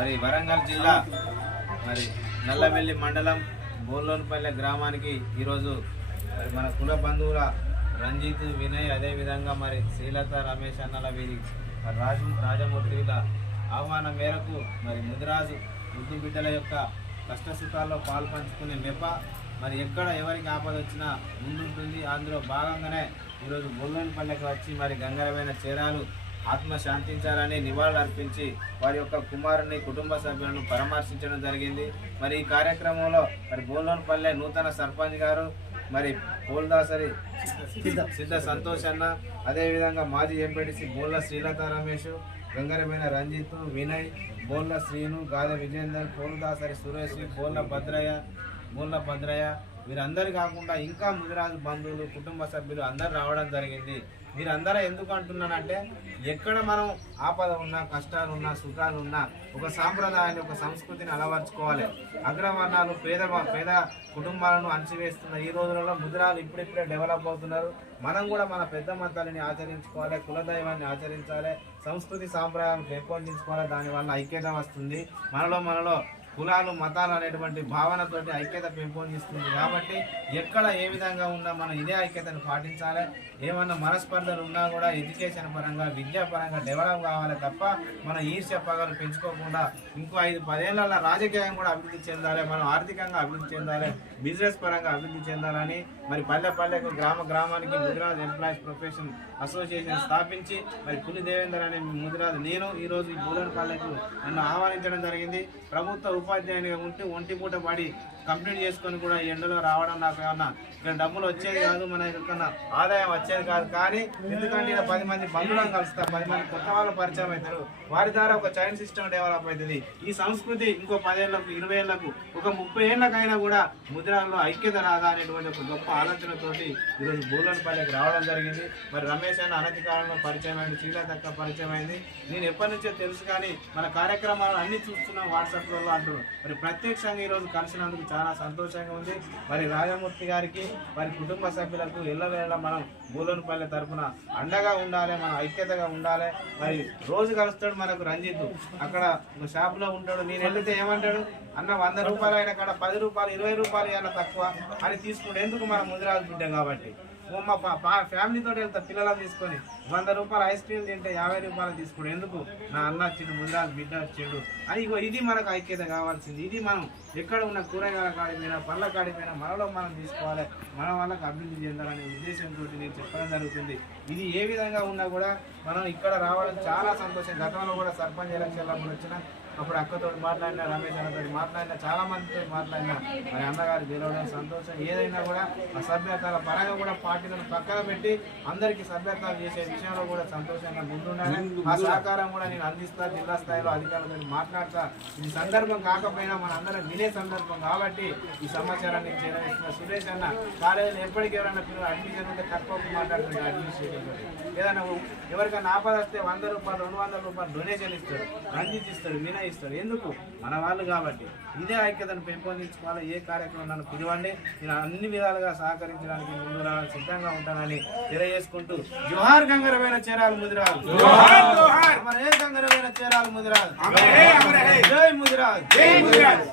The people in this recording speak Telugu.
మరి వరంగల్ జిల్లా మరి నల్లవెల్లి మండలం బోర్లోనిపల్లె గ్రామానికి ఈరోజు మరి మన కుల బంధువుల రంజిత్, వినయ్, అదేవిధంగా మరి శ్రీలత, రమేష్ అన్నల వీరి రాజమూర్తి వీళ్ళ ఆహ్వానం మేరకు మరి ముదిరాజు ముద్దు బిడ్డల యొక్క కష్టసుఖాల్లో పాలు పంచుకునే మెప్ప మరి ఎక్కడ ఎవరికి ఆపద వచ్చినా ముందుంటుంది. అందులో భాగంగానే ఈరోజు బోర్లోనిపల్లెకి వచ్చి మరి గంగరమైన చేరాలు ఆత్మ శాంతించాలని నివాళులు అర్పించి వారి యొక్క కుమారుని, కుటుంబ సభ్యులను పరామర్శించడం జరిగింది. మరి ఈ కార్యక్రమంలో మరి బోర్లోనిపల్లె నూతన సర్పంచ్ గారు మరి పోల్దాసరి సిద్ధ సంతోష్ అన్న, అదేవిధంగా మాజీ ఎంపీటీసీ బోళ్ళ శ్రీలత రమేష్, గంగరమైన రంజిత్, వినయ్, బోళ్ళ శ్రీను, గాదె విజేందర్, పోల్దాసరి సురేష్, బోళ్ళ భద్రయ్య వీరందరూ కాకుండా ఇంకా ముదిరాజు బంధువులు, కుటుంబ సభ్యులు అందరూ రావడం జరిగింది. వీరందరూ ఎందుకు అంటున్నానంటే ఎక్కడ మనం ఆపద ఉన్నా, కష్టాలు ఉన్నా, సుఖాలు ఉన్నా ఒక సాంప్రదాయాన్ని, ఒక సంస్కృతిని అలవర్చుకోవాలి. అగ్రవర్ణాలు పేద కుటుంబాలను అణచివేస్తున్న ఈ రోజులలో ముదిరాలు ఇప్పుడిప్పుడే డెవలప్ అవుతున్నారు. మనం కూడా మన పెద్ద మతాలని ఆచరించుకోవాలి, కులదైవాన్ని ఆచరించాలి, సంస్కృతి సాంప్రదాయాలను పెంపొందించుకోవాలి. దానివల్ల ఐక్యత వస్తుంది. మనలో కులాలు, మతాలు అనేటువంటి భావనతోటి ఐక్యత పెంపొందిస్తుంది. కాబట్టి ఎక్కడ ఏ విధంగా ఉన్నా మనం ఇదే ఐక్యతను పాటించాలి. ఏమన్నా మనస్పర్ధలు ఉన్నా కూడా ఎడ్యుకేషన్ పరంగా, విద్యాపరంగా డెవలప్ కావాలి తప్ప మన ఈర్ష్య పగలు పెంచుకోకుండా ఇంకో 5-10 ఏళ్ళ రాజకీయం కూడా అభివృద్ధి చెందాలి, మనం ఆర్థికంగా అభివృద్ధి చెందాలి, బిజినెస్ పరంగా అభివృద్ధి చెందాలని మరి పల్లెకు గ్రామానికి ముదిరాజ్ ఎంప్లాయీస్ ప్రొఫెషన్ అసోసియేషన్ స్థాపించి మరి పులి దేవేందర్ అనే ముదిరాజు నేను ఈరోజు ఈ బోర్లోనిపల్లెకు నన్ను ఆహ్వానించడం జరిగింది. ప్రభుత్వ ఉపాధ్యాయునిగా ఉంటే ఒంటి పూట పడి కంప్లీట్ చేసుకొని కూడా ఈ ఎండలో రావడం నాకు ఏమన్నా ఇక్కడ డబ్బులు వచ్చేది కాదు, మన యొక్క ఆదాయం వచ్చేది కాదు. కానీ ఎందుకంటే ఇలా 10 మంది బంధువులను కలుస్తారు, 10 మంది కొత్త వాళ్ళు పరిచయం అవుతారు, వారి ద్వారా ఒక చైన్ సిస్టమ్ డెవలప్ అవుతుంది. ఈ సంస్కృతి ఇంకో 10 ఏళ్లకు, 20 ఏళ్లకు, ఒక 30 ఏళ్లకైనా కూడా ముదిరాల్లో ఐక్యత రాదా అనేటువంటి ఒక గొప్ప ఆలోచనతోటి ఈరోజు బోర్లోనిపల్లెకి రావడం జరిగింది. మరి రమేష్ అన్న అనతి కాలంలో పరిచయం అయింది, శ్రీలత పరిచయం అయింది. నేను ఎప్పటి నుంచో తెలుసు, కానీ మన కార్యక్రమాలు అన్ని చూస్తున్నాం వాట్సాప్లలో అంటున్నాం. మరి ప్రత్యక్షంగా ఈరోజు కలిసినందుకు చాలా సంతోషంగా ఉంది. మరి రాజమూర్తి గారికి, వారి కుటుంబ సభ్యులకు ఎల్లవేళ మనం బోర్లోనిపల్లె తరఫున అండగా ఉండాలి, మనం ఐక్యతగా ఉండాలి. మరి రోజు కలుస్తాడు మనకు రంజిత్, అక్కడ షాప్లో ఉంటాడు. నేను వెళ్తే ఏమంటాడు, అన్న 100 రూపాయలు అయినా కాడ 10 రూపాయలు, 20 రూపాయలు ఏమన్నా తక్కువ అని తీసుకుంటే ఎందుకు, మనం ముదిరాజు బిడ్డ కాబట్టి. మా ఫ్యామిలీతో వెళ్తా, పిల్లలను తీసుకొని 100 రూపాయలు ఐస్ క్రీమ్ తింటే 50 రూపాయలు తీసుకుంటే ఎందుకు, నా అన్న వచ్చిండు, ముదిరాజు బిడ్డ వచ్చిండు అని. ఇది మనకు ఐక్యత కావాల్సింది. ఇది మనం ఎక్కడ ఉన్న కూరగాయల కాడిపోయినా, పళ్ళ కాడిపోయినా మనలో మనం తీసుకోవాలి, మన వాళ్ళకి అభివృద్ధి చెందాలనే ఉద్దేశంతో నేను చెప్పడం జరుగుతుంది. ఇది ఏ విధంగా ఉన్నా కూడా మనం ఇక్కడ రావడం చాలా సంతోషం. గతంలో కూడా సర్పంచ్ ఎలక్షన్లో వచ్చిన అప్పుడు అక్కతో మాట్లాడినా, రమేష్ అన్నతో మాట్లాడినా, చాలా మందితో మాట్లాడినా, మరి అన్నగారు గెలవడం సంతోషం. ఏదైనా కూడా ఆ సభ్యతల పరంగా కూడా పార్టీలను పక్కన పెట్టి అందరికీ సభ్యతలు చేసే విషయంలో కూడా సంతోషంగా ముందుండాలి. ఆ సహకారం కూడా నేను అందిస్తా, జిల్లా స్థాయిలో అధికారులతో మాట్లాడతా. ఇది సందర్భం కాకపోయినా మన అందరం వినే సందర్భం కాబట్టి ఈ సమాచారాన్ని చేరవేస్తున్న సురేష్ అన్న కాలేజీలో ఎప్పటికీ ఎవరైనా పిల్లలు అడ్మిషన్ ఉంటే తక్కువ మాట్లాడుతుంటే అడ్మినిస్ట్రేషన్ ఏదైనా ఎవరికైనా ఆపద వస్తే 100 రూపాయలు, 200 రూపాయలు డొనేషన్ ఇస్తాడు, రంజిత్ ఇస్తాడు, వినయ్ ఇస్తాడు. ఎందుకు, మన వాళ్ళు కాబట్టి. ఇదే ఐక్యతను పెంపొందించుకోవాలి. ఏ కార్యక్రమం నన్ను పిలవండి, నేను అన్ని విధాలుగా సహకరించడానికి ముందు రావడానికి సిద్ధంగా ఉంటానని తెలియజేసుకుంటూ, జోహార్ గంగరమైన చేరాలు ముదిరాజు, ఏ గంగరమైన చేరాలు ముదిరాజు, జై ముదిరాజు, జై ముదిరాజు.